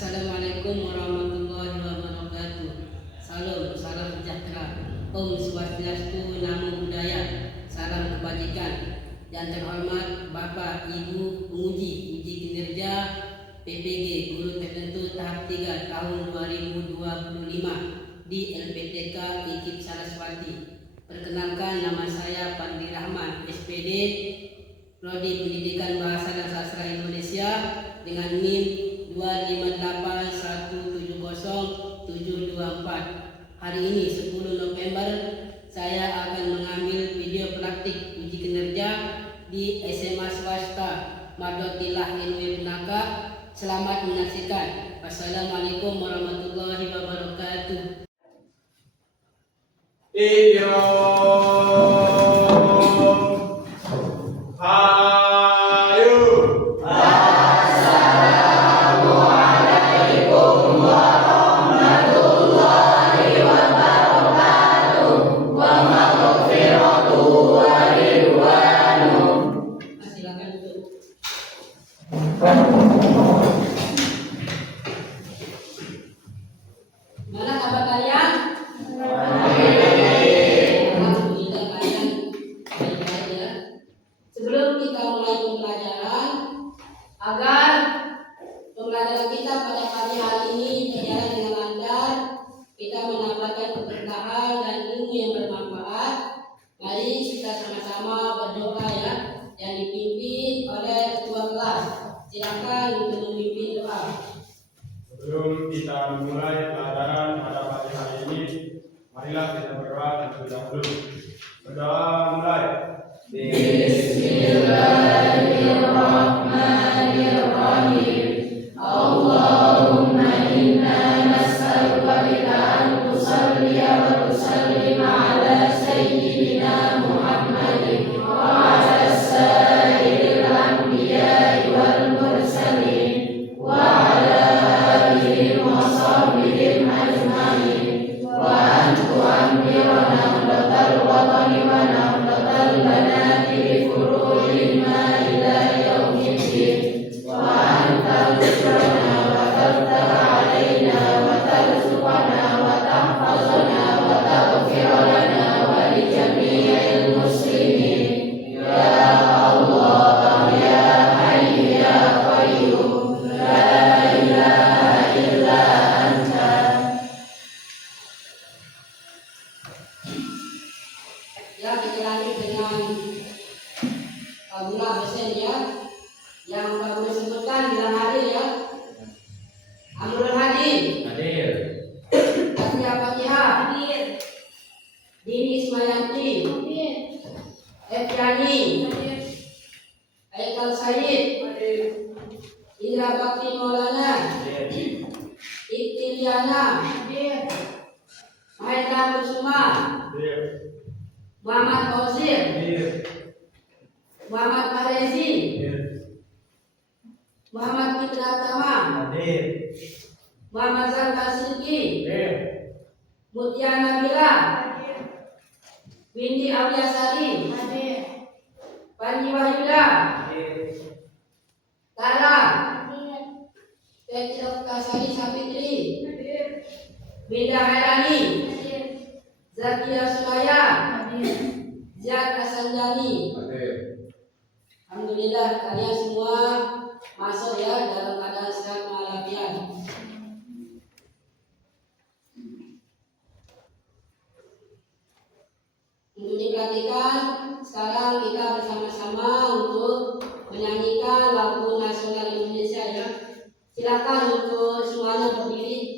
Assalamualaikum warahmatullahi wabarakatuh. Salam sejahtera. Om Swastiastu, Namo Buddhaya. Salam kebajikan. Yang terhormat Bapak Ibu penguji uji kinerja PPG Guru Tertentu tahap 3 tahun 2025 di LPTK IKIP Saraswati. Perkenalkan, nama saya Fadli Rahman, SPD, Prodi Pendidikan Bahasa dan Sastra Indonesia dengan NIM 258170724. Hari ini 10 November saya akan mengambil video praktik uji kinerja di SMA swasta Madotilah NW Bunaka. Selamat menyaksikan. Wassalamualaikum warahmatullahi wabarakatuh. Mana kabar kalian? Alhamdulillah kalian baik-baik ya. Sebelum kita mulai pembelajaran, agar pembelajaran kita pada pagi hari ini berjalan dengan lancar, kita mendapatkan keberkahan dan ilmu yang bermanfaat. Mari kita sama-sama berdoa ya, yang dipimpin oleh ketua kelas. Silakan untuk memimpin doa. Sebelum kita memulai pelajaran pada pagi hari ini, marilah kita berdoa terlebih dahulu. Berdoa mulai. Bismillahirrahmanirrahim. Allahumma inna nas'aluka bika an tusalliya wa tusallima ala sayyidina Muhammadin wa ala sayyidil anbiya'i wal mursalin wa ala alihim wa sahbihim ajma'in wa an tu'ammirana nahdatal watani wa nahdatal banati bi furu'ihima ila yaumiddin wa anta tusrana wa taftaha alaina wa tarzuqana wa tahfazana wa taghfir lana wa li jami'il muslimin ya Allah ya Hayyu ya Qayyum la ilaha illa anta. Ya, kita lanjut dengan tabula dosen ya, yang Pak Guru sebutkan bilang hadir ya. Amrul Hadir, Hadir. Atia Fatihah, hadir. Dini Ismayanti, hadir. Efyani, hadir. Aikal Said, hadir. Indra Bakti Maulana, Hadir. Iktiliana, hadir. Mahendra Kusuma, Hadir. Muhammad Fauzir, Hadir. Muhammad Farezi, Hadir. Muhammad Fitra Tamam, Hadir. Muhammad Zalkar Sidki, Hadir. Mutia Nabila, Windy Auliasari, Panji Wahyuda, Tara, Petra Kasari Sapitri, Binda Hairani, Zakia Sulaya, Ziad Asanjani. Hadir. Alhamdulillah kalian semua masuk ya dalam keadaan sehat walafiat. Untuk diperhatikan, sekarang kita bersama-sama untuk menyanyikan lagu nasional Indonesia ya. Silakan untuk semuanya berdiri.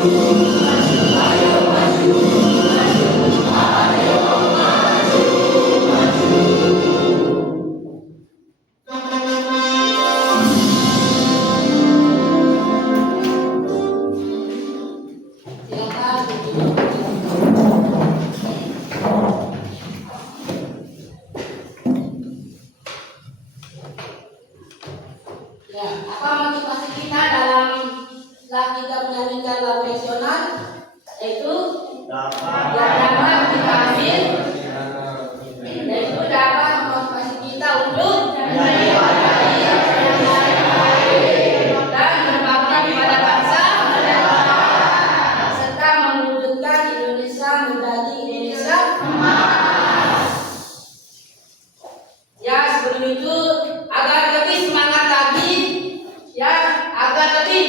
Ya, apa motivasi kita dalam setelah kita menyanyikan lagu nasional? Yaitu dapat kita ambil, yaitu dapat memotivasi kita untuk menjadi dan berbakti pada bangsa serta mewujudkan Indonesia menjadi Indonesia ya. Sebelum itu agar lebih semangat lagi ya, agar lebih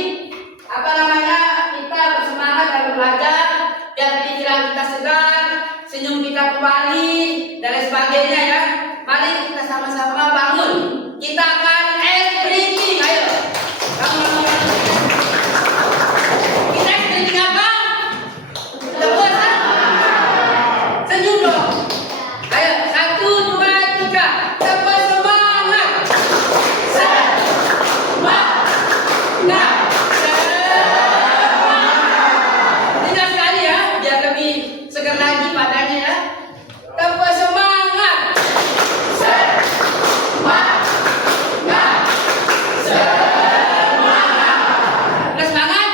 kita bersemangat dan belajar biar pikiran kita segar, senyum kita kembali dan lain sebagainya ya. Mari kita sama-sama bangun, kita akan sprinting. Ayo kamu kita sprinting apa? Lepas senyum dong. Ayo 1, 2, 3 tepat semangat. Nah, tinggal sekali ya, biar lebih segar lagi badannya ya. Tepat semangat. Semangat. Udah semangat?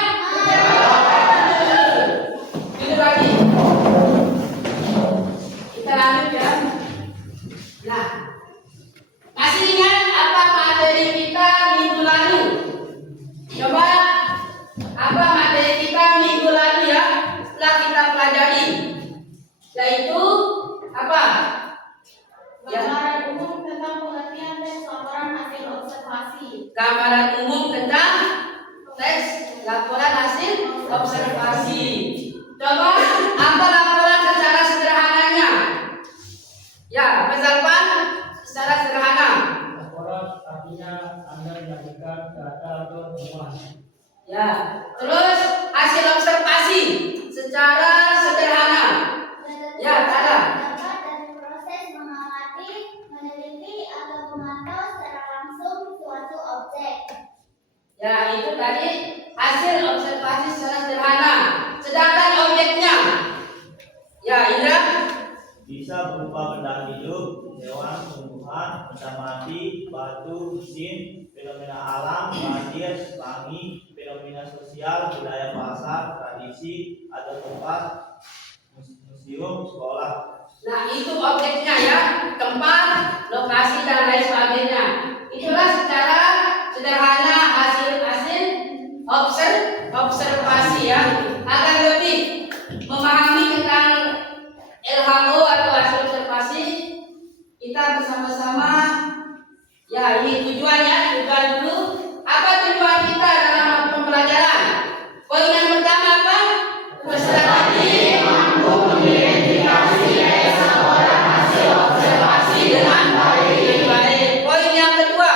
Tidur lagi. Kita lanjut ya. Nah, masih ingat apa materi kita minggu lalu? Coba apa materi kita minggu lalu ya, setelah kita pelajari, yaitu apa? Gambaran umum tentang pengertian teks laporan hasil observasi. Gambaran umum tentang teks laporan hasil observasi. Coba apa laporan secara sederhananya? Ya, misalkan secara sederhana. Laporan artinya Anda menyajikan data atau temuan. Ya, terus hasil observasi secara sederhana. Ya, ada. Dapat dari proses mengamati, meneliti, atau memantau secara langsung suatu objek. Ya, itu tadi hasil observasi secara sederhana. Sedangkan objeknya, ya Indra, bisa berupa benda hidup, hewan, tumbuhan, benda mati, batu, mesin, fenomena alam, banjir, pelangi, fenomena sosial, budaya pasar, tradisi, atau tempat, museum, sekolah. nah itu objeknya ya, tempat, lokasi dan lain sebagainya. Itulah secara sederhana hasil-hasil observasi ya. Agar lebih memahami tentang LHO atau hasil observasi, kita bersama-sama ya. Ini tujuannya, tujuan dulu. Apa tujuan kita dalam pembelajaran? Poin yang pertama apa? Peserta didik mampu mengidentifikasi teks laporan hasil observasi dengan baik. Poin yang kedua,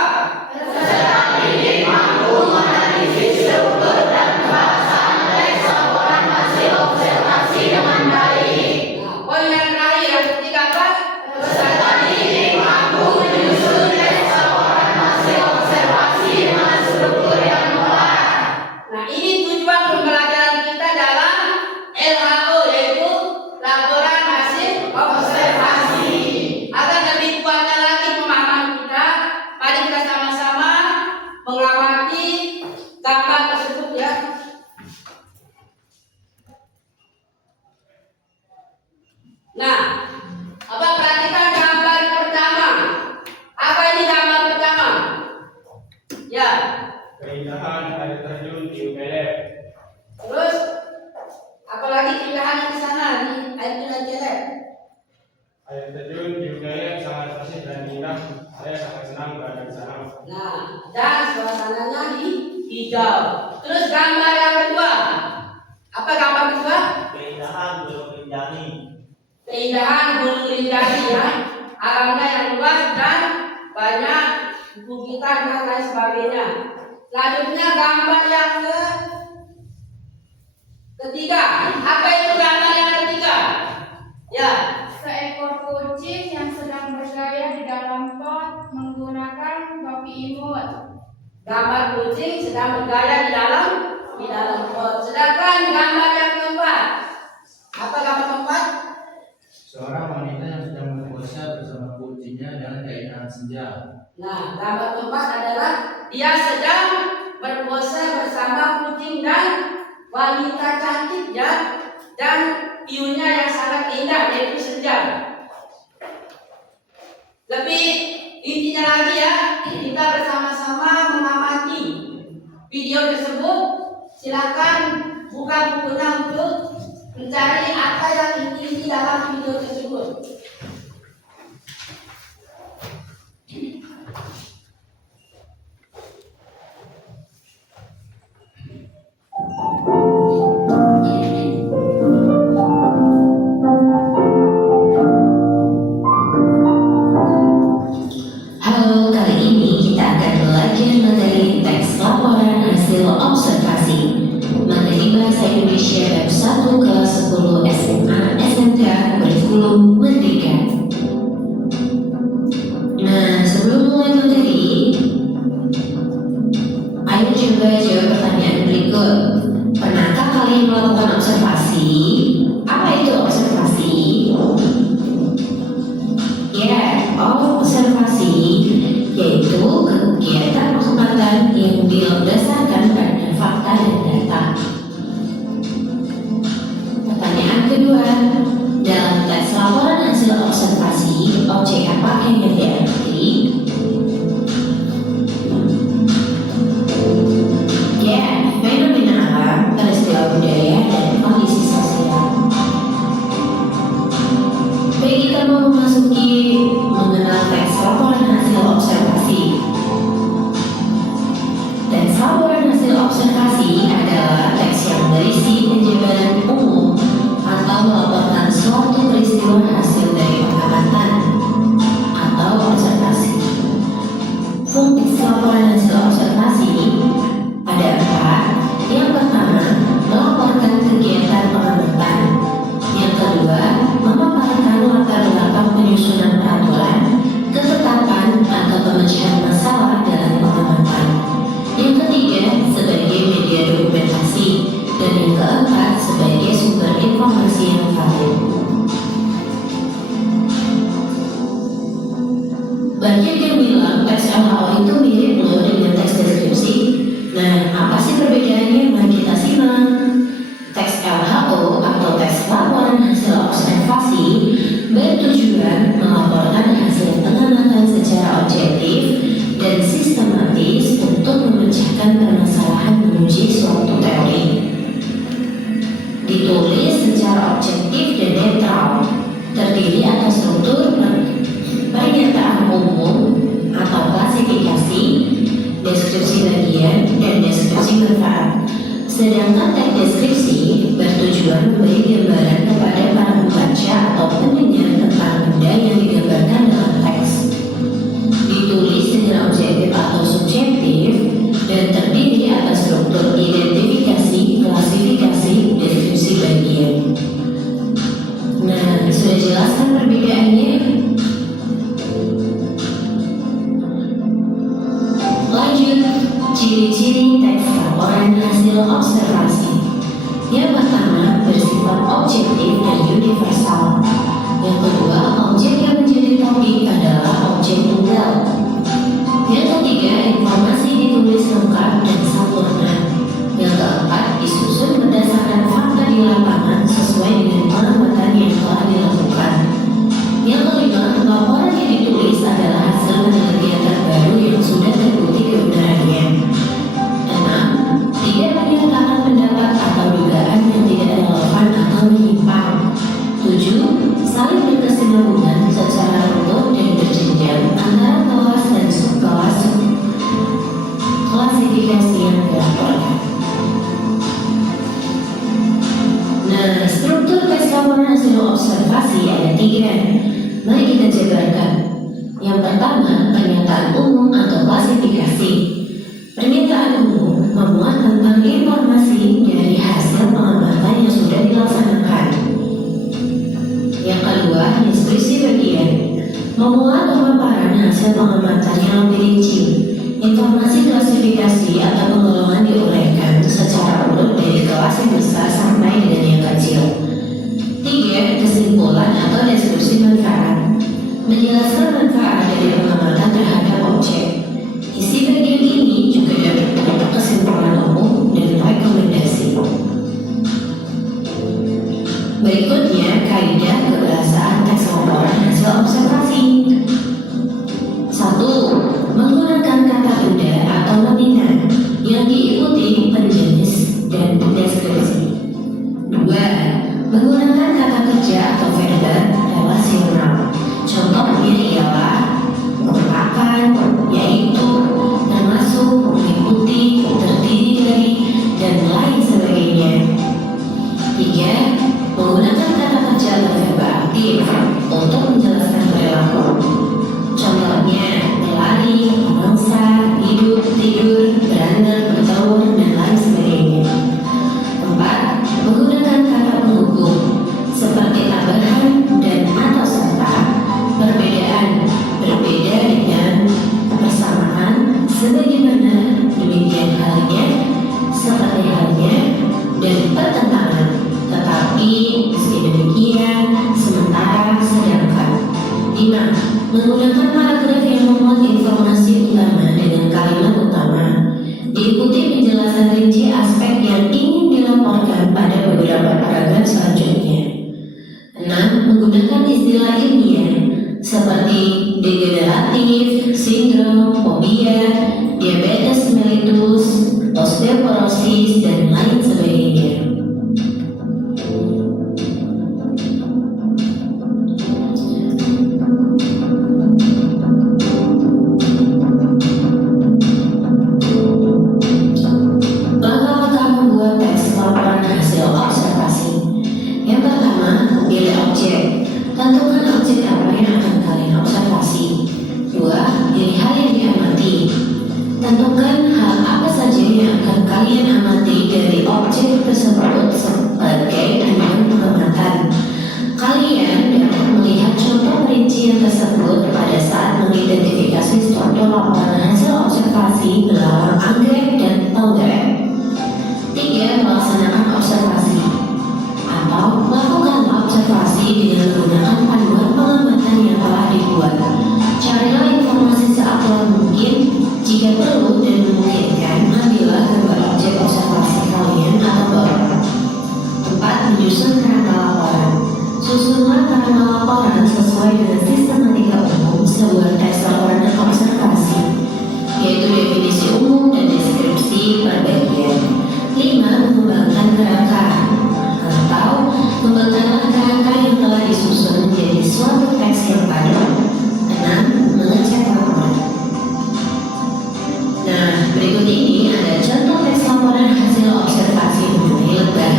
peserta didik mampu menganalisis struktur dan pembahasan teks laporan hasil observasi dengan baik. Nah, poin yang terakhir, yang ketiga apa? Peserta didik mampu menyusun teks laporan hasil observasi dengan struktur yang tepat. Nah, ini tujuan pembelajaran kita dalam LHO, yaitu laporan hasil observasi. Agar lebih kuatnya lagi pemahaman kita, mari kita sama-sama mengamati gambar tersebut ya. Nah, apa perhatikan gambar pertama? Apa ini gambar pertama? Ya, Keindahan air terjun di Ukelep. terus apalagi keindahan di sana di air terjun Kelep. Air terjun di Ukelep sangat bersih dan indah. Saya sangat senang berada di sana. Nah, dan suasananya di hijau. Terus gambar yang kedua. Apa gambar kedua? Keindahan Gunung Rinjani. Keindahan Gunung Rinjani ya. Alamnya yang luas dan banyak bukit-bukitan dan lain sebagainya. Selanjutnya gambar yang Ketiga, apa itu gambar yang ketiga? Ya, Seekor kucing yang sedang bergaya di dalam pot menggunakan topi imut. gambar kucing sedang bergaya di dalam pot. Sedangkan gambar yang keempat, apa gambar keempat? Seorang wanita yang sedang berpuasa bersama kucingnya dalam keindahan senja. Nah, gambar keempat adalah dia sedang berpuasa bersama kucing dan wanita cantik dan view-nya yang sangat indah, yaitu senja. Lebih intinya lagi ya, kita bersama-sama mengamati video tersebut. Silakan buka bukunya untuk mencari apa yang inti dalam video tersebut. Halo, kali ini kita akan belajar materi teks laporan hasil observasi materi Bahasa Indonesia bab 1 kelas 10 SMA SMK kurikulum Merdeka. Nah, sebelum mulai materi, ayo coba jawab pertanyaan berikut. Pernahkah kalian melakukan observasi? Apa itu observasi? Ya, observasi yaitu kegiatan pengamatan yang didasarkan pada fakta dan data. Pertanyaan kedua, dalam teks laporan hasil observasi, objek apa yang diamati? Ya, fenomena alam, peristiwa budaya, dan kondisi sosial. Baik, kita mau memasuki mengenal teks laporan hasil observasi. Teks laporan hasil observasi adalah teks yang berisi penjabaran umum atau melaporkan suatu peristiwa hasil dari pengamatan atau observasi. Fungsi laporan hasil observasi ada 4. Yang pertama, melaporkan kegiatan pengamatan. Yang kedua, memaparkan latar belakang penyusunan peraturan, ketetapan atau pemecahan masalah dalam pengamatan. Yang ketiga, sebagai media dokumentasi. Dan yang keempat, sebagai sumber informasi yang valid. Banyak yang bilang teks LHO itu mirip loh dengan teks deskripsi. Nah, apa sih perbedaannya? Mari kita simak. Teks LHO atau teks laporan hasil observasi bertujuan melaporkan hasil pengamatan secara objektif dan sistematis untuk memecahkan permasalahan menguji suatu teori. Ditulis secara objektif dan netral, terdiri atas struktur pernyataan umum atau klasifikasi, deskripsi bagian, dan deskripsi manfaat. Sedangkan teks deskripsi bertujuan memberi gambaran kepada para pembaca atau pendengar tentang benda yang digambarkan dalam teks. Ditulis secara objektif atau subjektif dan terdiri atas struktur identifikasi, klasifikasi, deskripsi bagian. Nah, sudah jelaskan perbedaannya? Lanjut, ciri-ciri teks laporan hasil observasi. Yang pertama, bersifat objektif dan universal. Yang kedua, objek yang menjadi topik adalah objek tunggal. Yang ketiga, informasi ditulis lengkap dan sempurna. Yang keempat, disusun berdasarkan fakta di lapangan sesuai dengan pengamatan yang telah dilakukan. Yang kelima, laporan yang ditulis adalah hasil penelitian terbaru yang sudah terbukti kebenarannya. 6. Tidak menyatakan pendapat atau dugaan yang tidak relevan atau menyimpang. 7. Saling berkesinambungan secara runut dan berjenjang antara kelas dan subkelas klasifikasi yang dilaporkan. Nah, struktur teks laporan hasil observasi ada 3. Mari kita jabarkan. Yang pertama, pernyataan umum atau klasifikasi. Pernyataan umum memuat tentang informasi dari hasil pengamatan rinci. Informasi klasifikasi atau penggolongan diuraikan secara urut dari kelas yang besar sampai dengan yang kecil. 3. Kesimpulan atau deskripsi manfaat. Menjelaskan manfaat dari pengamatan terhadap objek. Isi bagian ini juga dapat bentuk kesimpulan umum dan rekomendasi. Berikutnya, kaidah kebahasaan teks laporan hasil observasi. 1. Menggunakan kata benda atau nominal yang diikuti penjenis dan deskripsi. 2. Menggunakan kata kerja atau verba relasional. Contohnya ialah merupakan, yaitu, termasuk, mengikuti, terdiri dari, dan lain sebagainya. 3. Menggunakan kata kerja atau verba aktif untuk menjelaskan perilaku. Contohnya berlari, merangsa, hidup, tidur, berantem, bertelur, dan lain sebagainya. 4. Menggunakan kata penghubung seperti tambahan dan atau serta, perbedaan, berbeda dengan, persamaan, sebagaimana, demikian halnya, seperti halnya, dan pertentangan, tetapi, meski demikian, sementara, sedangkan. 5. Menggunakan paragraf yang memuat informasi utama dengan kalimat utama, diikuti penjelasan rinci aspek yang ingin dilaporkan pada beberapa paragraf selanjutnya. 6. Menggunakan istilah ilmiah seperti degeneratif, sindrom, fobia, diabetes mellitus, osteoporosis, dan lain sebagainya. Bagaimana membuat teks laporan hasil observasi? Yang pertama, pilih objek. Tentukan objek apa yang akan kalian observasi. 2. Pilih hal yang diamati. Tentukan hal apa saja yang akan kalian amati dari objek tersebut sebagai tujuan pengamatan. Kalian dapat melihat contoh perincian tersebut pada saat mengidentifikasi struktur laporan hasil observasi berulang anggrek dan tonggak. 3. Melaksanakan observasi atau melakukan observasi dengan menggunakan panduan pengamatan yang telah dibuat. Carilah informasi seakurat mungkin. Jika perlu dan memungkinkan, ambillah gambar objek observasi kalian atau bapak. 4. Menyusun kerangka laporan. Susunlah kerangka laporan sesuai dengan sistematika umum sebuah teks laporan observasi, yaitu definisi umum dan deskripsi per bagian. 5. Mengembangkan kerangka atau mengembangkanlah kerangka yang telah disusun menjadi suatu teks yang padat. 6. Mengecek laporan. Nah, berikut ini ada contoh teks laporan hasil observasi mengenai lebah.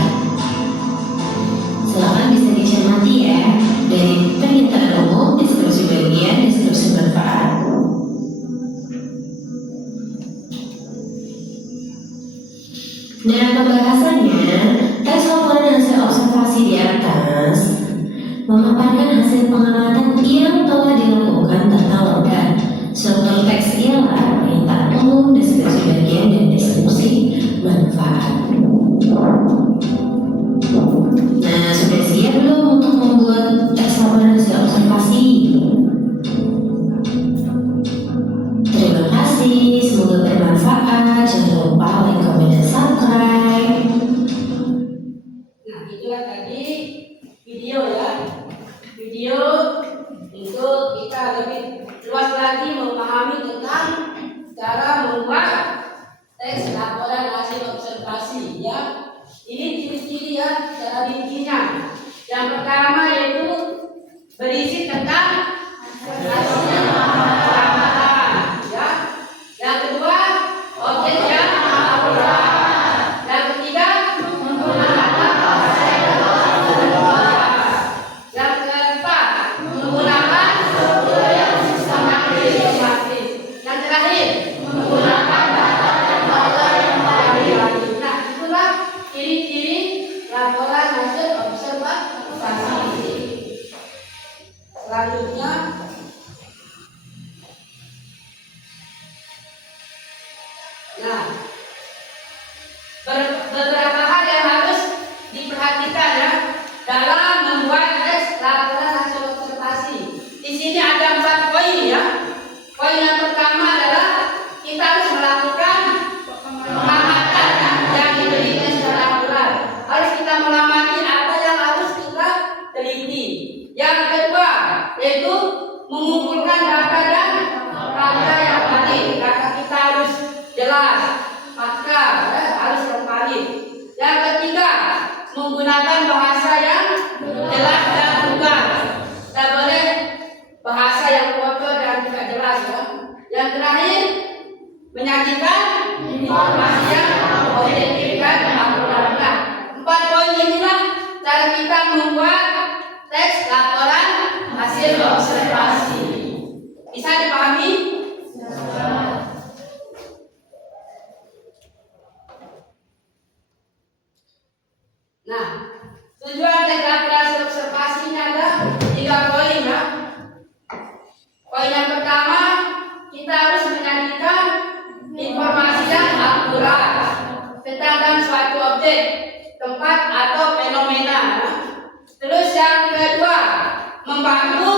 Silakan bisa dicermati ya, dari pernyataan umum, deskripsi bagian, deskripsi manfaat. Nah, pembahasannya, teks laporan hasil observasi di atas memaparkan hasil pengamatan yang telah dilakukan tentang lebah. Struktur teks ialah pernyataan umum, deskripsi bagian, dan deskripsi manfaat. Nah, sudah siap belum untuk membuat teks laporan hasil observasi? Terima kasih, semoga bermanfaat. Jangan lupa like, comment, dan subscribe. Nah, itulah tadi video ya. Video untuk kita lebih luas lagi memahami tentang cara membuat teks laporan hasil observasi ya. Ini ciri-ciri ya cara bikinnya. Yang pertama yaitu berisi tentang hasilnya pengamatan ya. Yang kedua objek yang akurat. Yang ketiga menggunakan yang keempat menggunakan struktur yang sistematis. Yang terakhir menggunakan data dan data yang variatif. Nah, itulah ciri-ciri laporan hasil observasi. Selanjutnya menggunakan bahasa yang jelas dan bukan. Tidak boleh bahasa yang kotor dan tidak jelas ya. Yang terakhir, menyajikan informasi yang objektif dan akurat. Nah, 4 poin inilah cara kita membuat teks laporan hasil observasi. Bisa dipahami? Nah, tujuan teks laporan hasil observasi ini ada 3 poin ya. Poin yang pertama, kita harus menyajikan informasi yang akurat tentang suatu objek, tempat atau fenomena. Terus yang kedua, membantu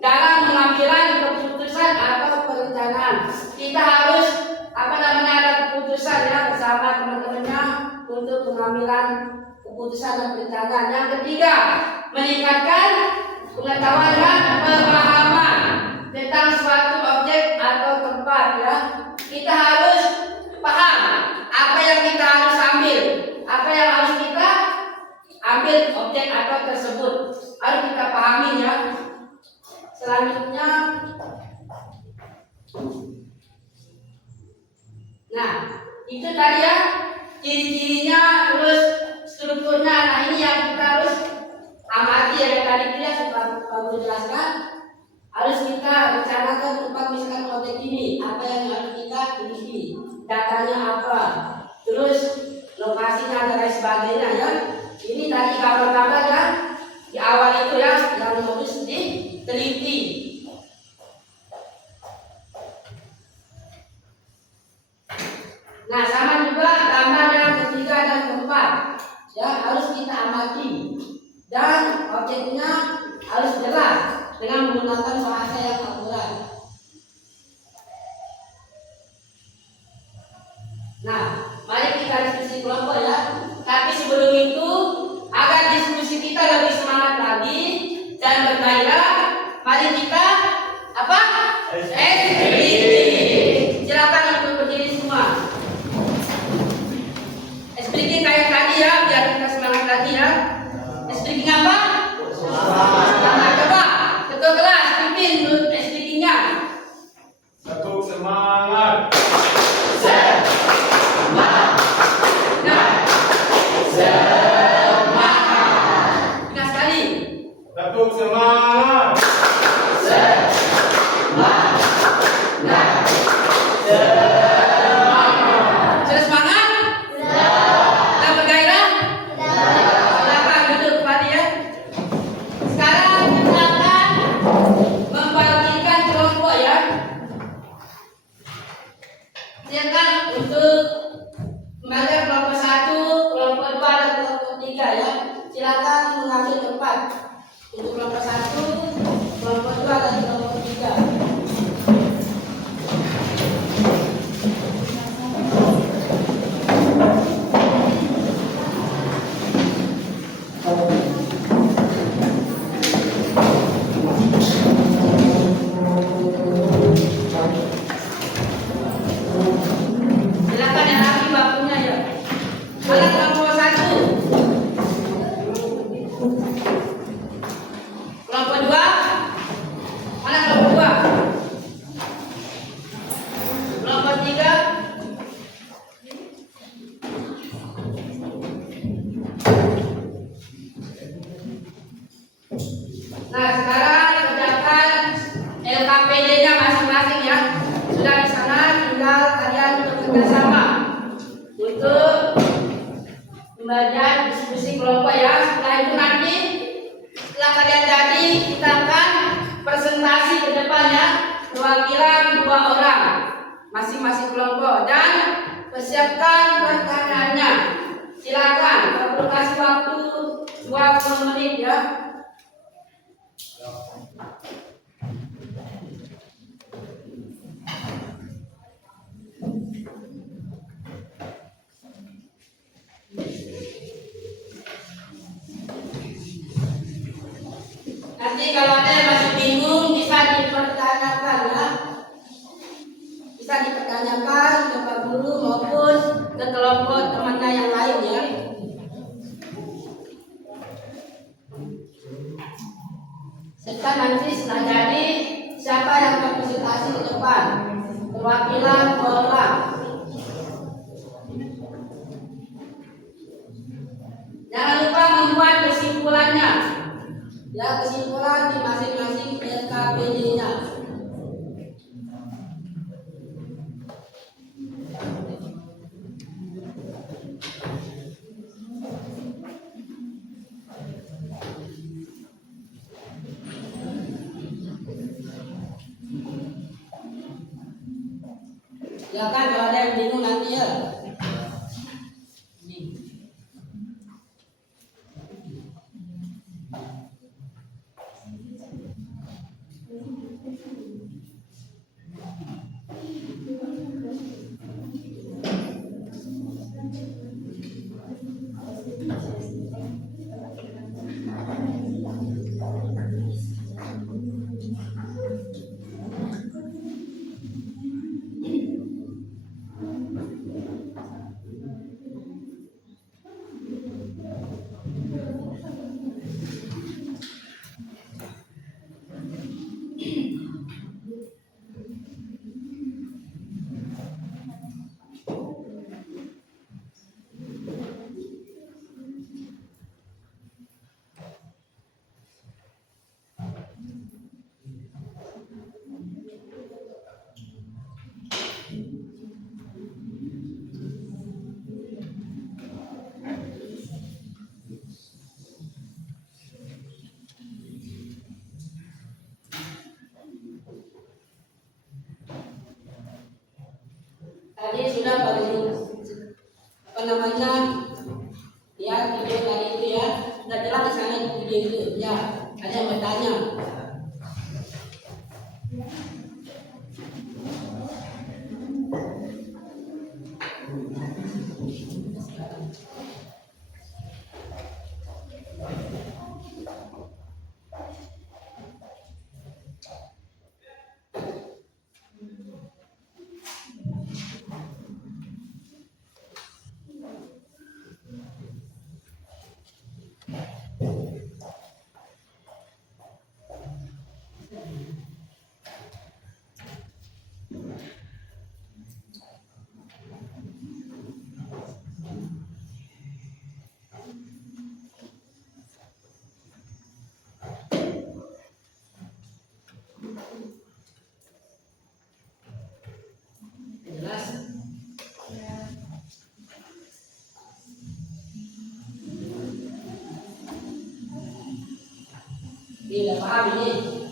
dalam pengambilan keputusan atau perencanaan. Kita harus ada keputusan ya bersama teman-temannya untuk pengambilan keputusan dan perencanaan. Yang ketiga, meningkatkan pengetahuan dan pemahaman tentang suatu objek atau tempat ya. Kita harus paham apa yang kita harus ambil, apa yang harus kita ambil objek atau tersebut harus kita pahami ya. Selanjutnya, nah itu tadi ya ciri-cirinya, terus strukturnya. Nah ini yang kita harus amati ya, tadi kita sudah jelaskan. Harus kita rencanakan tempat misalkan objek ini, apa yang harus kita isi, datanya apa, terus lokasinya dan lain sebagainya ya. Ini tadi gambar-gambar ya di awal itu ya yang harus diteliti. Nah sama juga gambar yang ketiga dan keempat ya harus kita amati dan objeknya harus jelas dengan menggunakan bahasa yang akurat. Nah, mari kita diskusi kelompok ya. Tapi sebelum itu, agar diskusi kita lebih semangat lagi dan bergairah, mari kita apa? Speaking. Silakan untuk berdiri semua. Speaking kayak tadi ya, biar kita semangat lagi ya. Speaking apa? Semangat. Coba ketua kelas pimpin untuk speakingnya. Satu, semangat. Satu, semangat. Sudah semangat? Sudah bergairah? Silakan duduk kembali ya. Sekarang kita akan membagikan kelompok ya. Silakan untuk membagikan kelompok 1, kelompok 2 dan kelompok 3 ya. Silakan mengambil tempat untuk kelompok 1, kelompok 2 dan kelompok 3. Silakan yang rapi bakunya ya. Mana kelompok 1? Kelompok 2? Mana kelompok 2? Kelompok 3? Nah, sekarang kerjakan LKPD-nya masing-masing ya. Sudah di sana, tinggal kalian bekerja sama untuk pembagian diskusi kelompok ya. Setelah itu nanti setelah kalian jadi, kita akan presentasi ke depan ya, perwakilan 2 orang masing-masing kelompok dan persiapkan pertanyaannya. Silakan, kalau perlu kasih waktu 20 menit ya. Nanti kalau ada yang masih bingung bisa dipertanyakan ya. Bisa dipertanyakan ke Pak Guru maupun ke kelompok temannya yang lain ya. Kita nanti setelah jadi siapa yang presentasi di depan? Perwakilan tolak. Jangan lupa membuat kesimpulannya. Ya, kesimpulan di masing-masing SKPD-nya. Ya kan, kalau ada yang bingung nanti ya. Ini. Tadi sudah paling apa namanya ya video tadi itu ya sudah jelas di sana di video itu ya ada yang bertanya. Jelas? Tidak paham ini.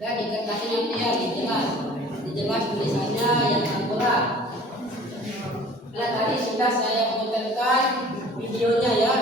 Ya di kertasnya nanti ya dijelas tulisannya yang akurat. Nah tadi sudah saya putarkan videonya ya.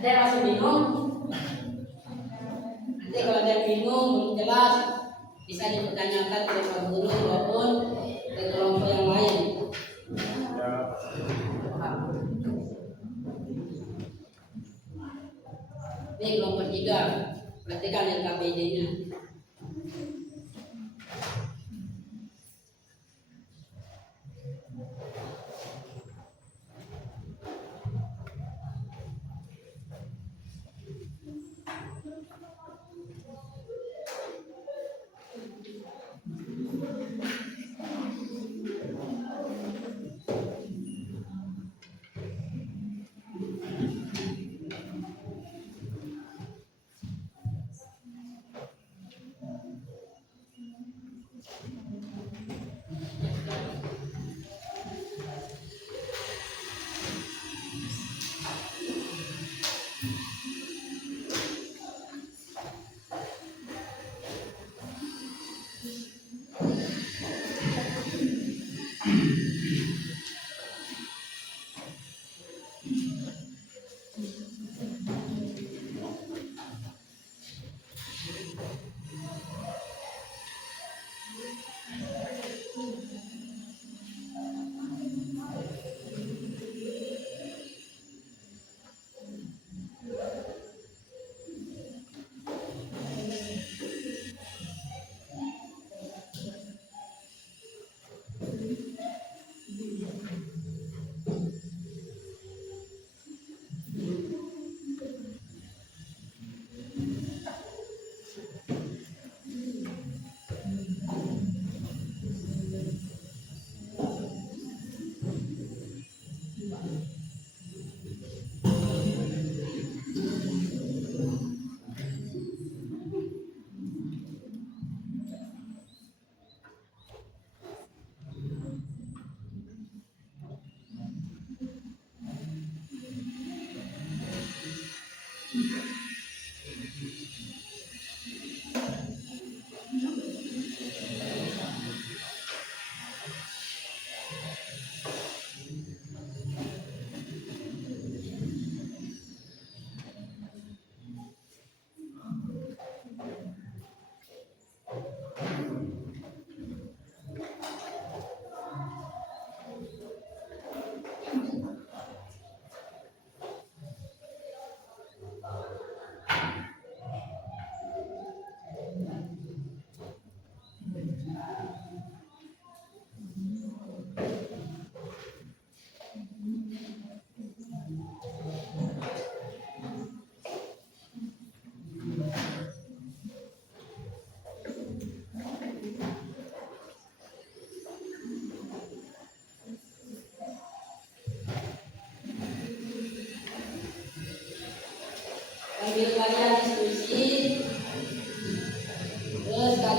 Ada yang masih bingung? Nanti kalau ada yang bingung belum jelas bisa dipertanyakan ke Pak Guru maupun ke kelompok yang lain. Ini kelompok 3, perhatikan LKPD-nya.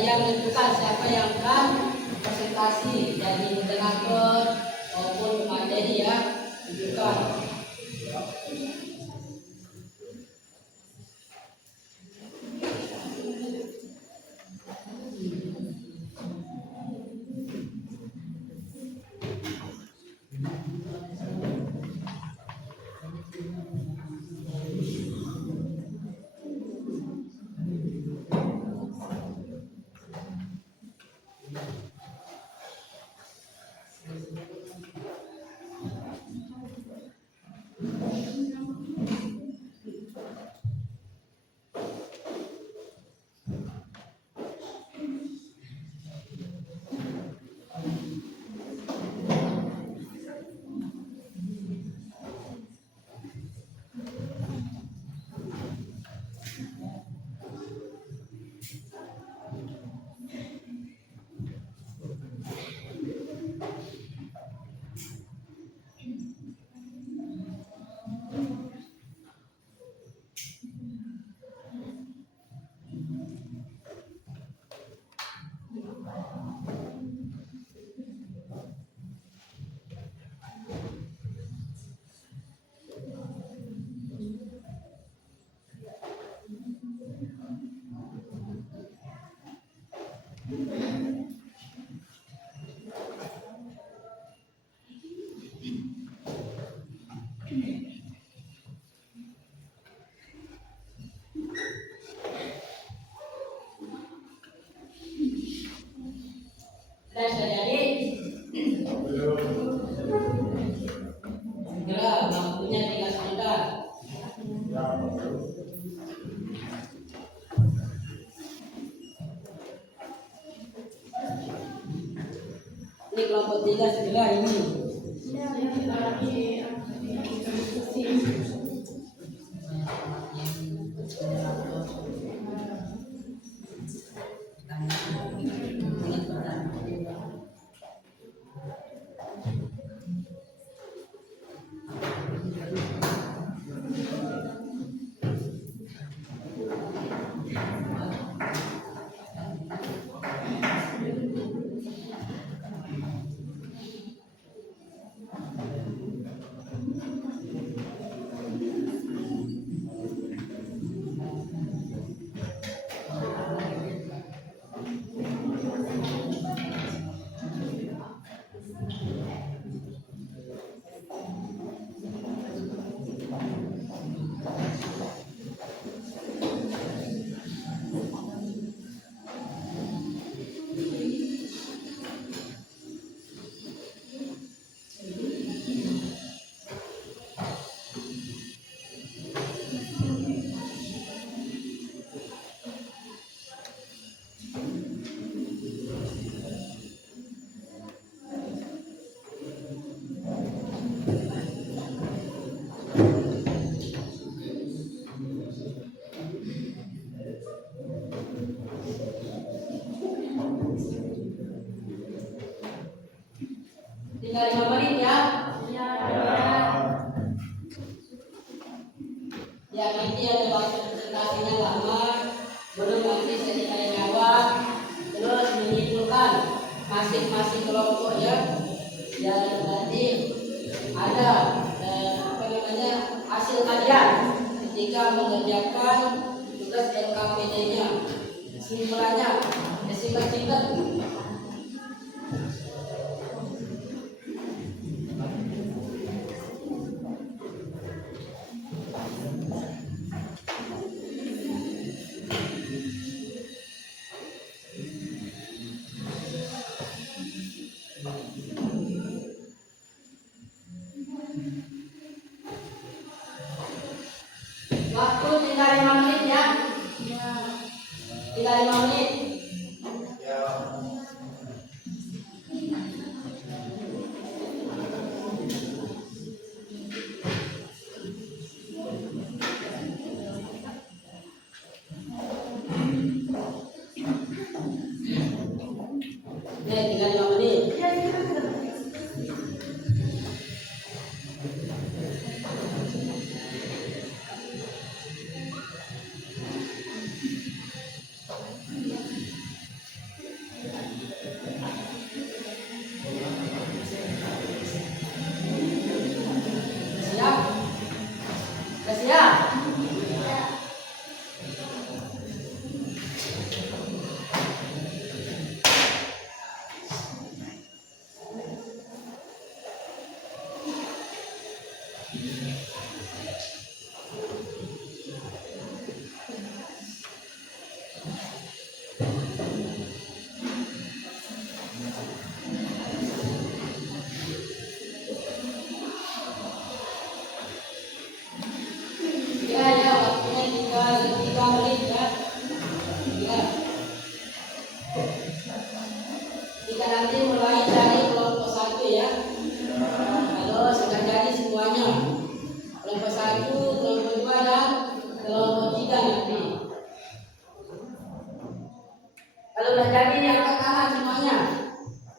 yang menentukan siapa yang akan presentasi dari moderator maupun materi ya tunjukkan. Dan jadi segera waktunya 3 sebentar. Ini kelompok 3 segera ini. Tinggal 5 menit ya. Ya nanti ada waktu presentasinya lama, belum nanti saya ditanya jawab, terus menyimpulkan masing-masing kelompok ya. Dan nanti ada hasil kalian ketika mengerjakan tugas LKPD-nya. Kesimpulannya, singkat-singkat. Waktu tinggal 5 menit ya. Tinggal 5 menit. Oke, tinggal 5 menit. Kita nanti mulai dari kelompok 1 ya. Kalau sudah jadi semuanya, kelompok 1, kelompok 2 dan kelompok 3 nanti. Kalau sudah jadi angkat tangan semuanya.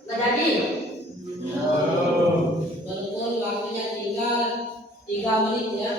Sudah jadi? Walaupun waktunya tinggal 3 menit ya.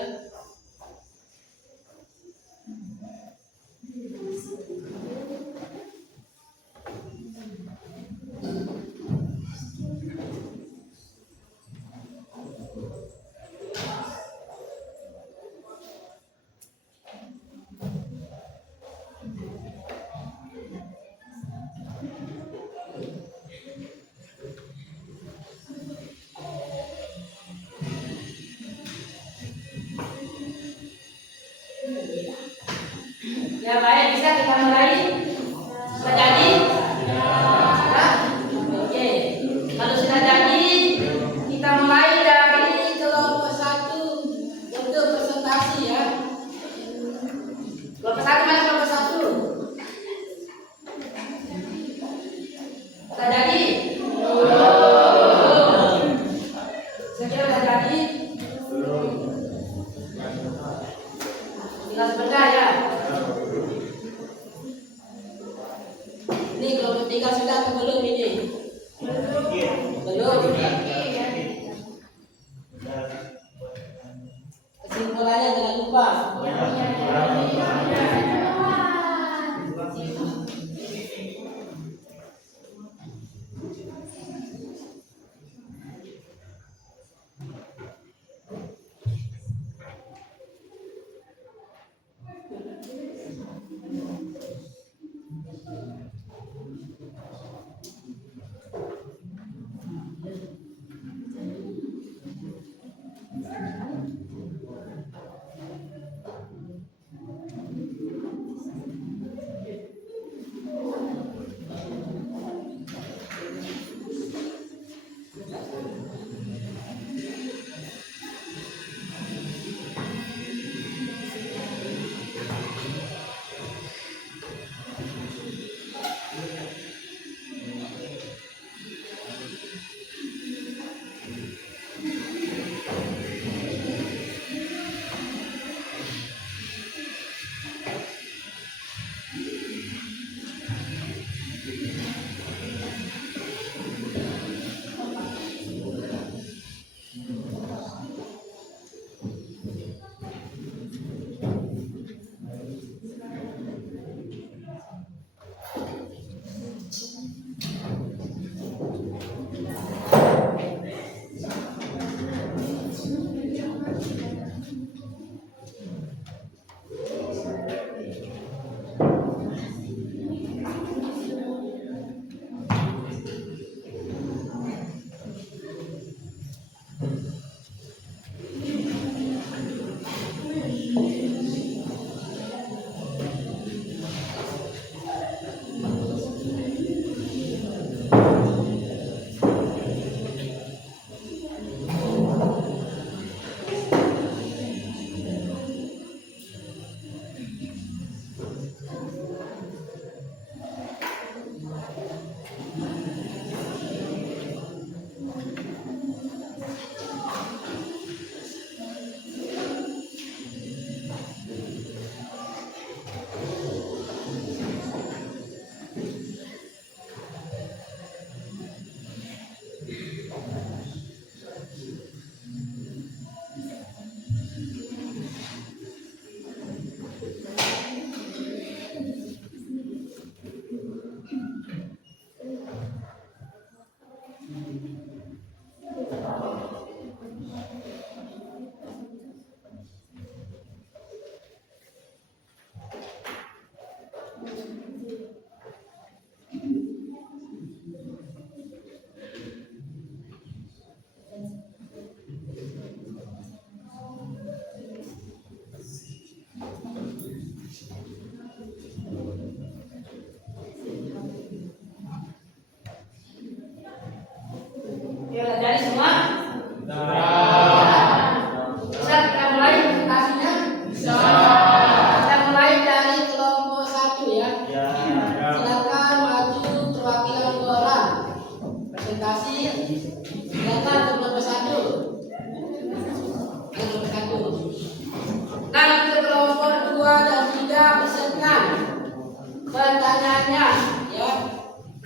Ya baik, bisa kita mulai? Sudah jadi? Sudah? Oke. Kalau sudah jadi, kita mulai dari kelompok 1 untuk presentasi ya. Kelompok 1 mana kelompok 1? Sudah jadi? Saya kira sudah jadi. Tinggal sebentar ya. Ini kelompok 3 sudah atau belum ini? Belum. Kesimpulannya jangan lupa.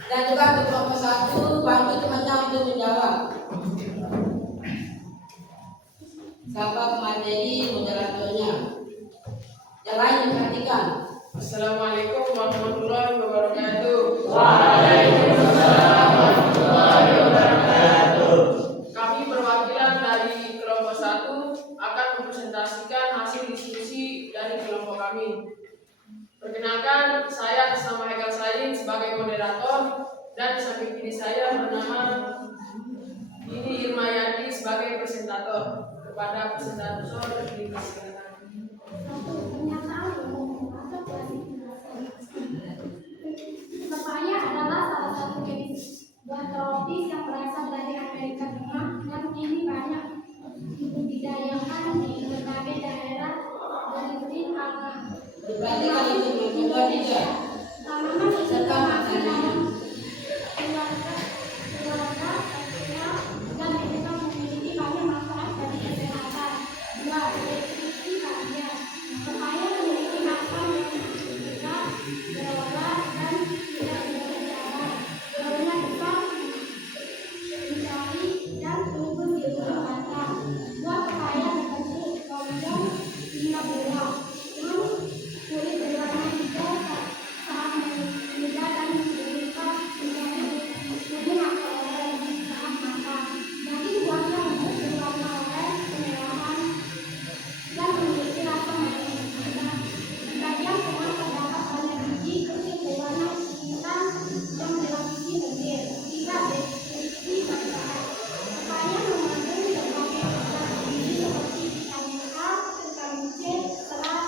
Dan juga untuk kelompok 1, bantu temannya untuk menjawab. Siapa pemateri moderatornya? Yang lain diperhatikan. Assalamualaikum warahmatullahi wabarakatuh. Waalaikumsalam warahmatullahi wabarakatuh. Kami perwakilan dari kelompok 1 akan mempresentasikan hasil diskusi dari kelompok kami. Perkenalkan, saya Islam Haikal Said sebagai moderator dan di samping kiri saya bernama Nini Irmayati sebagai presentator. Kepada presentator dipersilakan. Pepaya adalah salah satu jenis buah tropis yang berasal dari Amerika Tengah dan ini banyak dibudidayakan di berbagai daerah dari alam. Diperhatikan itu mencoba juga. Tanaman ini Serta termasuk makanannya. dalam keluarga tentunya dan mereka memiliki banyak manfaat bagi kesehatan. 2. Nutrisi kaya. Pepaya memiliki makam yang besar, berobat dan tidak berjalan. Daunnya besar, mencari dan tumbuh di ujung batang. Buah pepaya berbentuk lonjong hingga buah. Dengan kulit berwarna hijau saat muda dan berubah menjadi kuning atau oranye saat matang. Daging buahnya lembut berwarna oranye kemerahan dan memiliki rasa manis. Di bagian tengah terdapat banyak biji kecil berwarna hitam yang dilapisi lendir. 3. Nutrisi pepaya. Pepaya mengandung berbagai zat gizi seperti vitamin A, vitamin C, serat,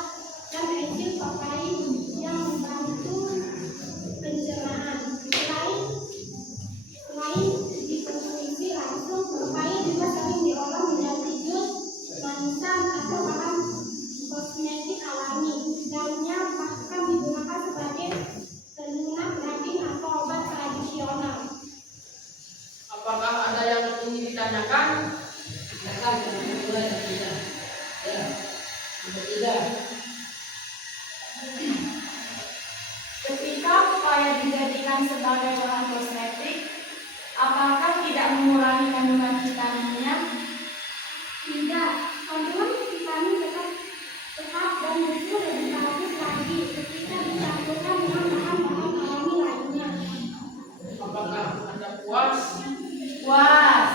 dan enzim papain yang membantu pencernaan. Selain dikonsumsi langsung, pepaya juga sering diolah menjadi jus, manisan, atau bahan kosmetik alami. Daunnya bahkan digunakan sebagai pelunak daging atau obat tradisional. Apakah ada yang ingin ditanyakan? Silakan yang kedua dan ketiga. Ya. Yang ketiga. Ketika pepaya dijadikan sebagai bahan kosmetik, apakah tidak mengurangi kandungan vitaminnya? Tidak, kandungan vitamin tetap dan justru lebih bagus lagi ketika dicampurkan dengan bahan-bahan alami lainnya. Apakah Anda puas? Puas.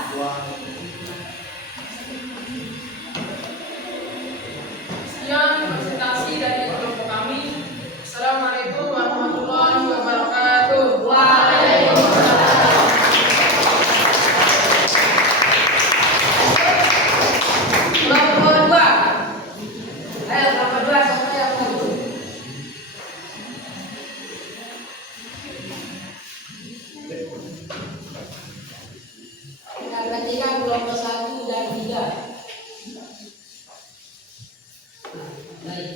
Sekian presentasi dari kelompok kami. Assalamualaikum warahmatullahi wabarakatuh. Kelompok 2. Ayo kelompok 2 siapa yang maju? Kita gantikan kelompok 1 dan 3. Baik.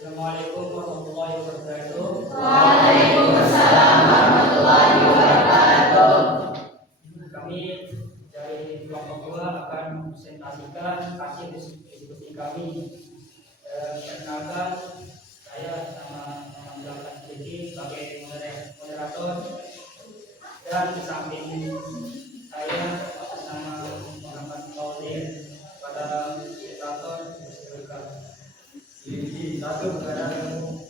Assalamualaikum warahmatullahi wabarakatuh. Waalaikumsalam warahmatullahi wabarakatuh. Kami dari kelompok 2 akan presentasikan hasil diskusi kami. Perkenalkan, saya nama Muhammad Siddiq sebagai moderator dan di samping saya atas nama Muhammad Maulid pada moderator silakan. Kelinci satu pengadaan ilmu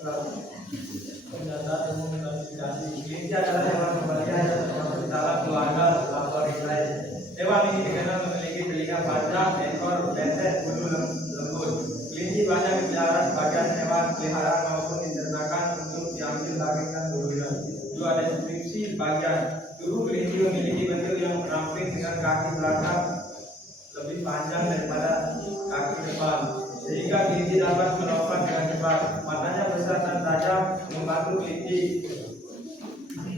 pendataan ilmu klasifikasi. Kelinci adalah hewan pembagian yang termasuk dalam keluarga Laporidae. Hewan ini dikenal memiliki telinga panjang, ekor pendek, bulu lembut. Kelinci banyak dipelihara sebagai hewan peliharaan maupun diternakan untuk diambil daging dan bulunya. 2. Deskripsi bagian. Tubuh kelinci memiliki bentuk yang ramping dengan kaki belakang lebih panjang daripada kaki depan, sehingga kelinci dapat melompat dengan cepat. Matanya besar dan tajam membantu kelinci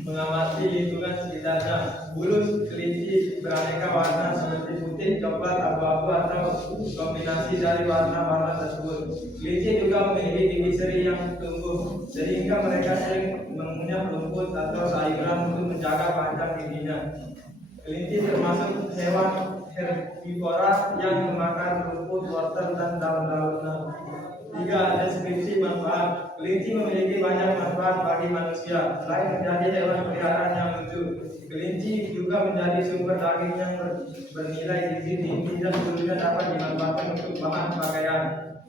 mengamati lingkungan sekitarnya. Bulu kelinci beraneka warna seperti putih, coklat, abu-abu atau kombinasi dari warna-warna tersebut. Kelinci juga memiliki gigi seri yang tumbuh, sehingga mereka sering mengunyah rumput atau sayuran untuk menjaga panjang giginya. Kelinci termasuk hewan herbivora yang memakan rumput, wortel, dan daun-daunan. 3. Deskripsi manfaat. Kelinci memiliki banyak manfaat bagi manusia. Selain menjadi hewan peliharaan yang lucu, Kelinci juga menjadi sumber daging yang bernilai gizi tinggi dan seluruhnya dapat dimanfaatkan untuk bahan pakaian.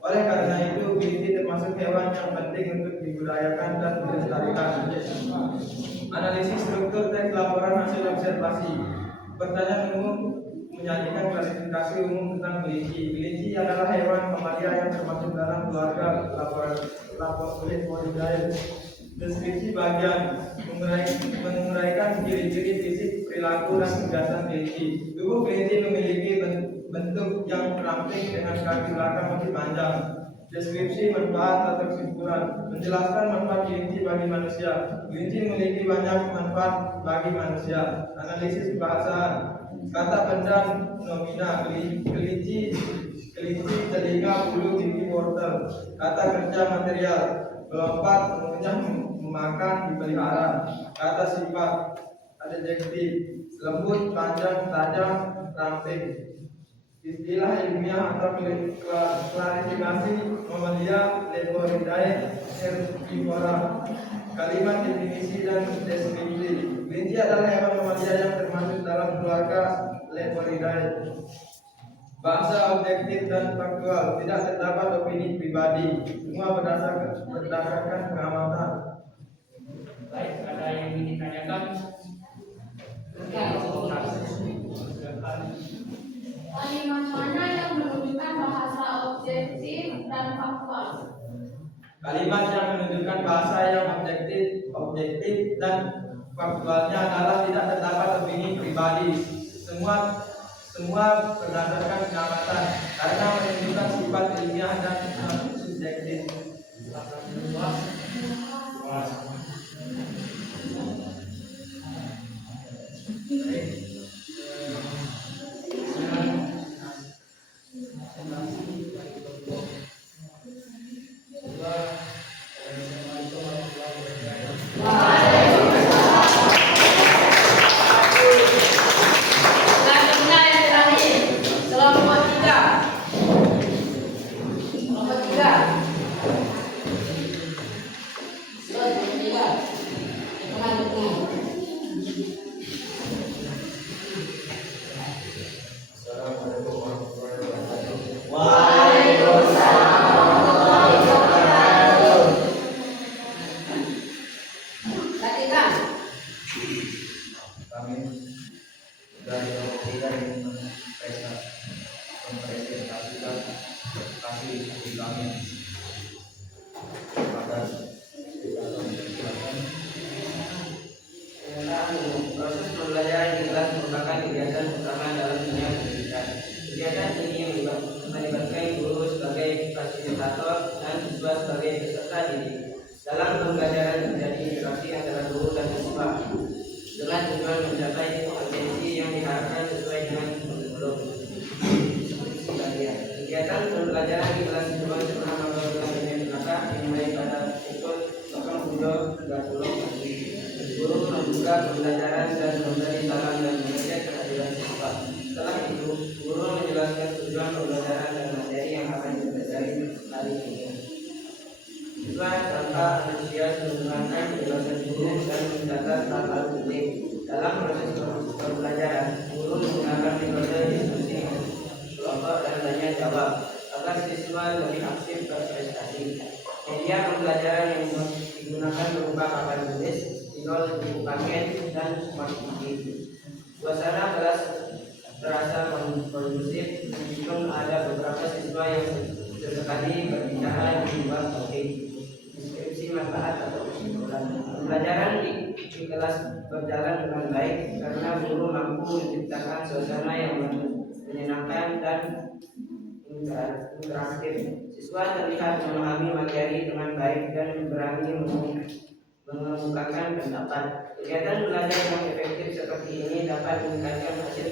Oleh karena itu, kelinci termasuk hewan yang penting untuk dibudayakan dan dilestarikan. Analisis struktur teks laporan hasil observasi. Pertanyaan umum menyajikan klasifikasi umum tentang kelinci. Kelinci adalah hewan mamalia yang termasuk dalam keluarga Leporidae. Deskripsi bagian menguraikan ciri-ciri fisik, perilaku, dan kegiatan kelinci. Tubuh kelinci memiliki bentuk yang ramping dengan kaki belakang masih panjang. Deskripsi manfaat atau kesimpulan menjelaskan manfaat kelinci bagi manusia. Kelinci memiliki banyak manfaat bagi manusia. Analisis bahasa. Kata benda nomina kelinci, telinga, bulu, gigi, wortel. Kata kerja material melompat, mengunyah, memakan, dipelihara. Kata sifat adjektif lembut, panjang, tajam, ramping. Istilah ilmiah atau klarifikasi mamalia Leporidae herbivora. Kalimat definisi dan deskripsi. Kelinci adalah hewan mamalia yang termasuk dalam keluarga Leporidae. Bahasa objektif dan faktual, tidak terdapat opini pribadi, semua berdasarkan pengamatan. Baik, ada yang ingin ditanyakan? Kalimat mana yang menunjukkan bahasa objektif dan faktual? Kalimat yang menunjukkan bahasa yang objektif dan faktualnya adalah tidak terdapat opini pribadi. Semua berdasarkan pengamatan karena menunjukkan sifat ilmiah dan subjektif. Selanjutnya yang terakhir, kelompok 3. Kelompok 3. Kelompok 3. Selanjutnya. Assalamualaikum warahmatullahi wabarakatuh. Waalaikumsalam warahmatullahi wabarakatuh. Perhatikan. Kami dari kelompok 3 ingin mempresentasikan kasih kami pada proses pembelajaran di kelas merupakan kegiatan utama dalam dunia pendidikan. Kegiatan ini melibatkan guru sebagai fasilitator dan siswa sebagai peserta didik. Dalam pembelajaran terjadi interaksi antara guru dan siswa dengan tujuan mencapai potensi yang diharapkan sesuai dengan kurikulum. Kegiatan pembelajaran di kelas dibuat selama 12 menit maka dimulai pada pukul 02.30 pagi. Guru membuka pembelajaran dan memberi salam dan mengecek kehadiran siswa. Setelah itu, guru menjelaskan tujuan pembelajaran dan materi yang akan dipelajari hari ini. Siswa tanpa antusias mendengarkan penjelasan guru dan mencatat hal-hal penting. Dalam proses pembelajaran, guru menggunakan metode diskusi kelompok dan tanya jawab agar siswa lebih aktif berprestasi. Media pembelajaran yang digunakan berupa papan tulis, buku paket, dan smart TV. Suasana kelas terasa kondusif meskipun ada beberapa siswa yang sesekali berbicara di luar topik. Deskripsi manfaat atau kesimpulan. Pembelajaran di kelas berjalan dengan baik karena guru mampu menciptakan suasana yang menyenangkan dan interaktif. Siswa terlihat memahami materi dengan baik dan berani mengemukakan pendapat. Kegiatan belajar yang efektif seperti ini dapat meningkatkan hasil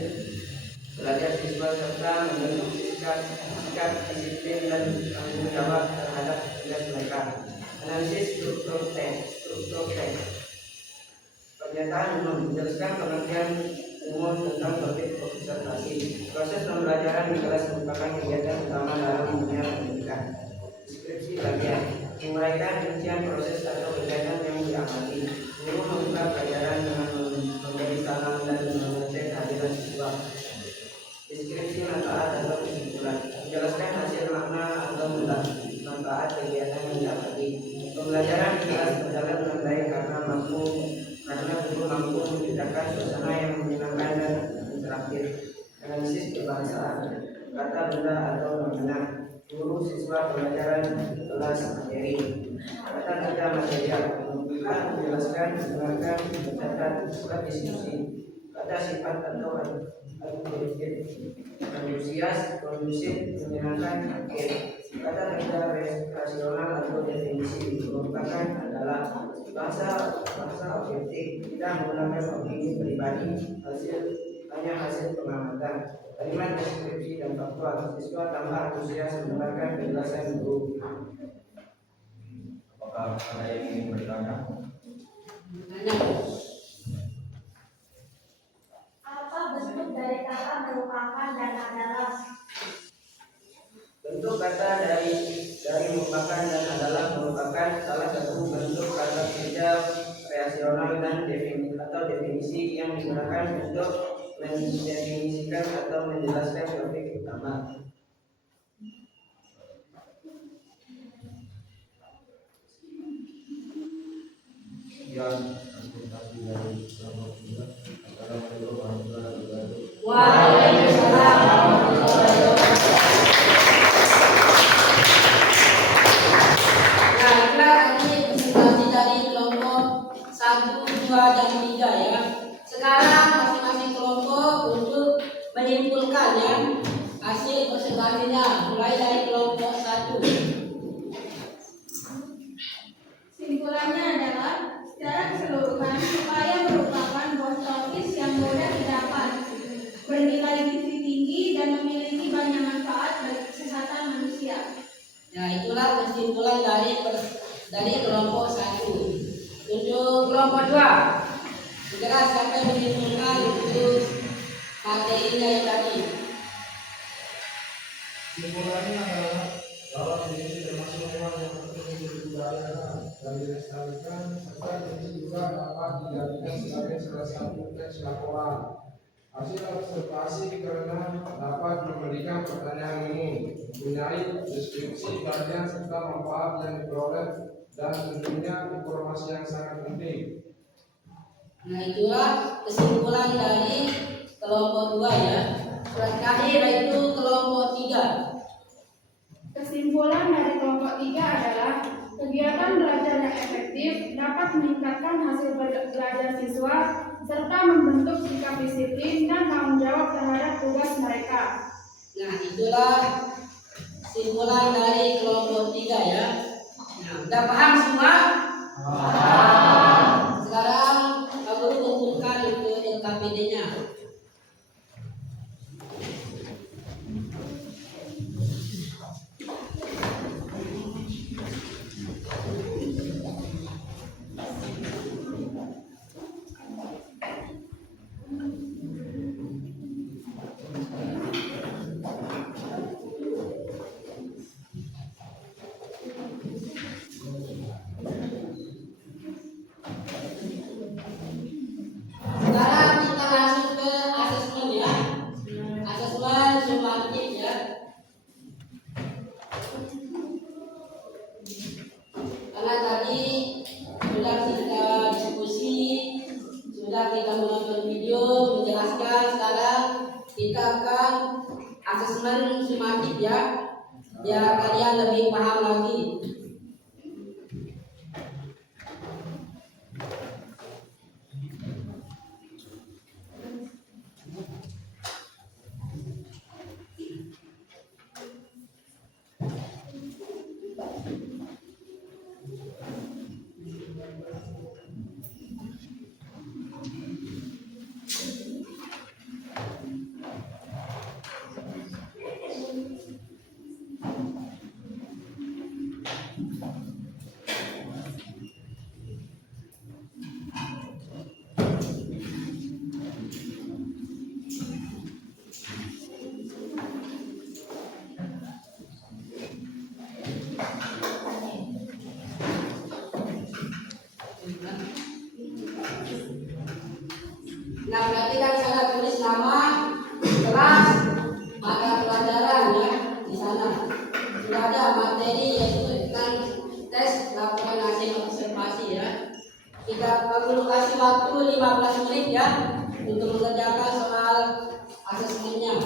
belajar siswa serta membentuk sikap disiplin dan tanggung jawab terhadap tugas mereka. Analisis struktur teks. Pernyataan umum menjelaskan pengertian umum tentang topik observasi. Proses pembelajaran di kelas merupakan kegiatan utama dalam dunia pendidikan. Deskripsi bagian menguraikan rincian proses atau kegiatan yang diamati. Guru membuka pelajaran dengan memberi salam benda atau benda. Guru siswa pelajaran kelas materi. Kata kerja material menunjukkan, menjelaskan, menerangkan, mencatat, surat diskusi. Kata sifat atau adjektif antusias, kondusif, menyenangkan, akhir. Kata kerja rasional atau definisi merupakan adalah bahasa objektif, tidak menggunakan opini pribadi, hanya hasil pengamatan. Kalimat deskripsi dan faktual. Siswa tambah antusias mendengarkan penjelasan guru. Apakah ada yang ingin bertanya? Apa bentuk dari kata merupakan dan adalah? Bentuk kata dari merupakan dan adalah merupakan salah satu bentuk kata kerja rasional dan definisi yang digunakan untuk mendefinisikan atau menjelaskan topik utama. Sekian presentasi dari kelompok 3. Assalamualaikum warahmatullahi wabarakatuh. Waalaikumsalam warahmatullahi wabarakatuh. Nah, itulah tadi presentasi dari kelompok 1, 2, dan 3 ya. Sekarang masing-masing kelompok untuk menyimpulkan ya hasil presentasinya, mulai dari kelompok 1. Simpulannya adalah secara keseluruhan upaya merupakan bos yang mudah didapat, bernilai gizi tinggi dan memiliki banyak manfaat bagi kesehatan manusia. Nah, itulah kesimpulan dari kelompok 1. Untuk kelompok 2, segera siapa yang menyimpulkan untuk materinya yang tadi. Simpulannya adalah bahwa gizi termasuk hewan yang penting untuk budaya dan dilestarikan, serta gizi juga dapat dijadikan sebagai salah satu teks laporan. Hasil observasi karena dapat memberikan pertanyaan umum, mempunyai deskripsi bagian serta manfaat yang diperoleh, dan tentunya informasi yang sangat penting. Nah, itulah kesimpulan dari kelompok 2 ya. Surat terakhir yaitu kelompok 3. Kesimpulan dari kelompok 3 adalah kegiatan belajar yang efektif dapat meningkatkan hasil belajar siswa serta membentuk sikap disiplin dan tanggung jawab terhadap tugas mereka. Nah, itulah kesimpulan dari kelompok 3 ya. Nah, udah paham semua? Sekarang Pak Guru kumpulkan untuk LKPD-nya. Sekarang kita langsung ke asesmen ya. Asesmen sumatif ya. Karena tadi sudah kita diskusi, sudah kita menonton video menjelaskan, sekarang kita akan asesmen sumatif ya, biar kalian lebih paham lagi. Nah, berarti kan saya tulis nama, kelas, mata pelajaran ya di sana. Sudah ada materi yaitu tentang tes laporan hasil observasi ya. Kita perlu kasih waktu 15 menit ya untuk mengerjakan soal asesmennya.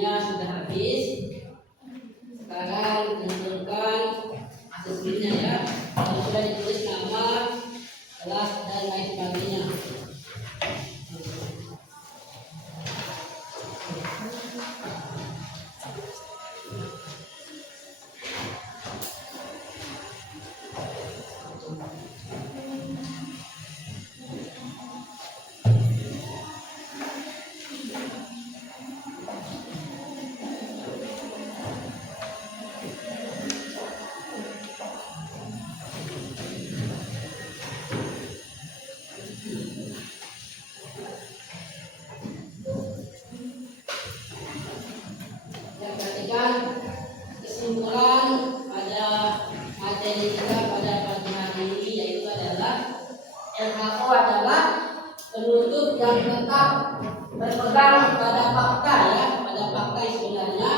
waktunya sudah habis. Sekarang menentukan asesmennya ya. Kalau sudah ditulis nama, kelas dan lain sebagainya. Yang perhatikan kesimpulan pada materi kita pada pagi hari ini, yaitu adalah LHO adalah penuntut yang tetap berpegang pada fakta ya, pada fakta yang sebenarnya.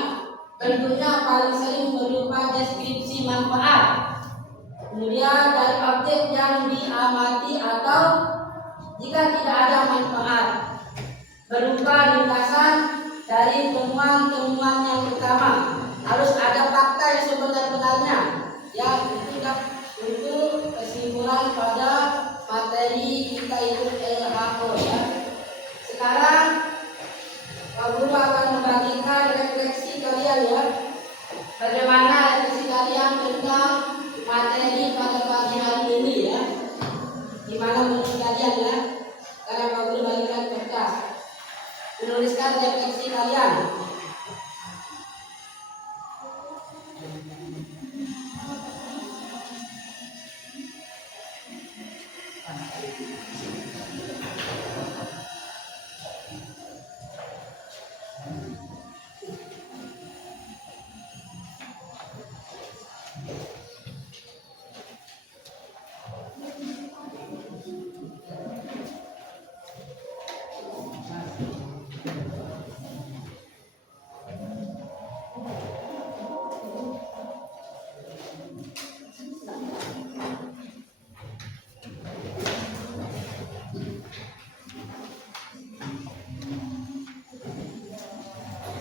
Bentuknya paling sering berupa deskripsi manfaat, kemudian dari objek yang diamati, atau jika tidak ada manfaat berupa ringkasan dari temuan-temuan yang utama. Harus ada fakta yang sebenar-benarnya yang untuk kesimpulan pada materi kita itu LHO ya. Sekarang Pak Guru akan membagikan refleksi kalian ya. Bagaimana refleksi kalian tentang materi pada pagi hari ini ya. Gimana menurut kalian ya? Sekarang Pak Guru bagikan kertas. Menuliskan refleksi kalian.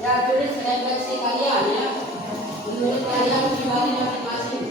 Ya, tulis refleksi kalian ya. Menurut kalian pribadi masing-masing.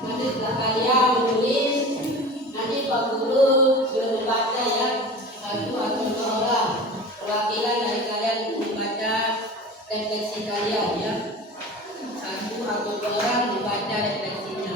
Nanti setelah kalian menulis, nanti Pak Guru sudah membaca ya, satu atau dua orang perwakilan dari kalian untuk membaca refleksi kalian ya. Satu atau dua orang membaca refleksinya.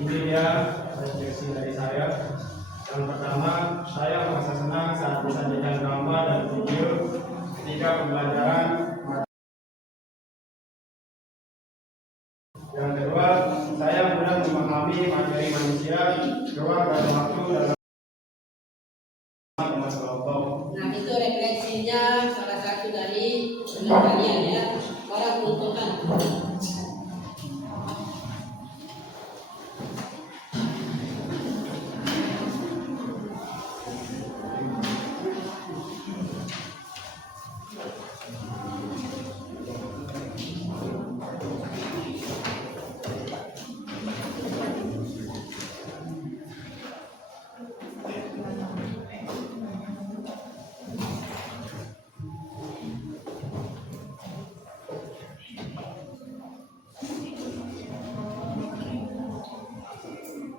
Ini dia refleksi dari saya. Yang pertama, saya merasa senang saat bisa menyajikan gambar dan video ketika pembelajaran. Yang kedua, saya mudah memahami materi manusia, ruang dan waktu dalam teman kelompok. Nah, itu refleksinya salah satu dari kalian ya, para peruntukan.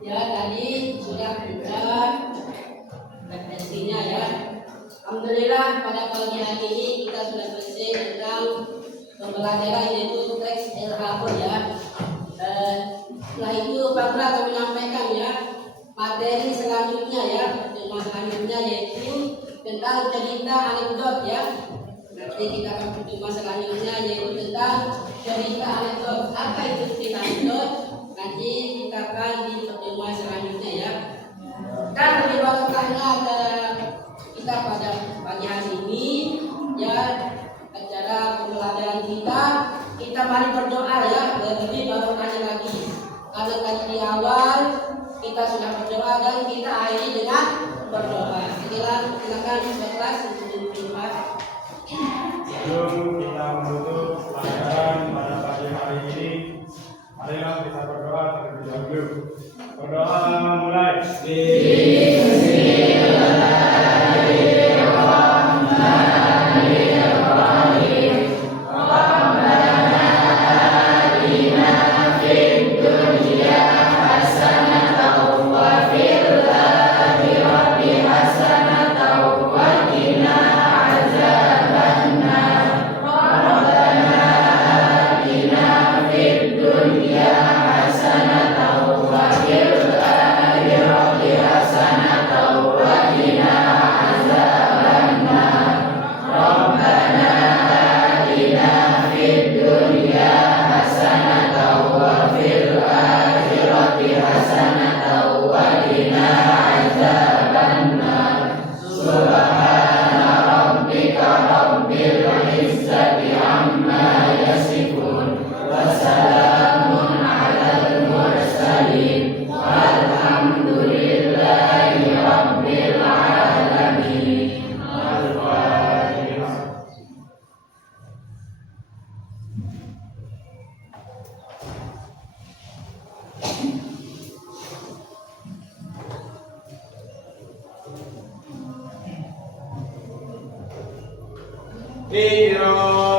Ya, tadi sudah kita refleksinya ya. Alhamdulillah pada pagi hari ini kita sudah selesai tentang pembelajaran yaitu teks El-Habur ya. Setelah itu Pak akan menyampaikan ya materi selanjutnya ya, tema selanjutnya yaitu tentang cerita anekdot ya. Nanti kita akan berjumpa selanjutnya yaitu tentang cerita anekdot. Apa itu cerita anekdot? Nanti kita akan di pertemuan selanjutnya ya. Dan lebih barokahnya antara kita pada pagi hari ini ya, acara pembelajaran kita mari berdoa ya, lebih barokahnya lagi. Karena tadi di awal kita sudah berdoa dan kita akhiri dengan berdoa. Silakan kelas untuk berdoa. Sebelum kita menutup pelajaran pada pagi hari ini, marilah kita berdoa terlebih dahulu. Berdoa mulai. Ikra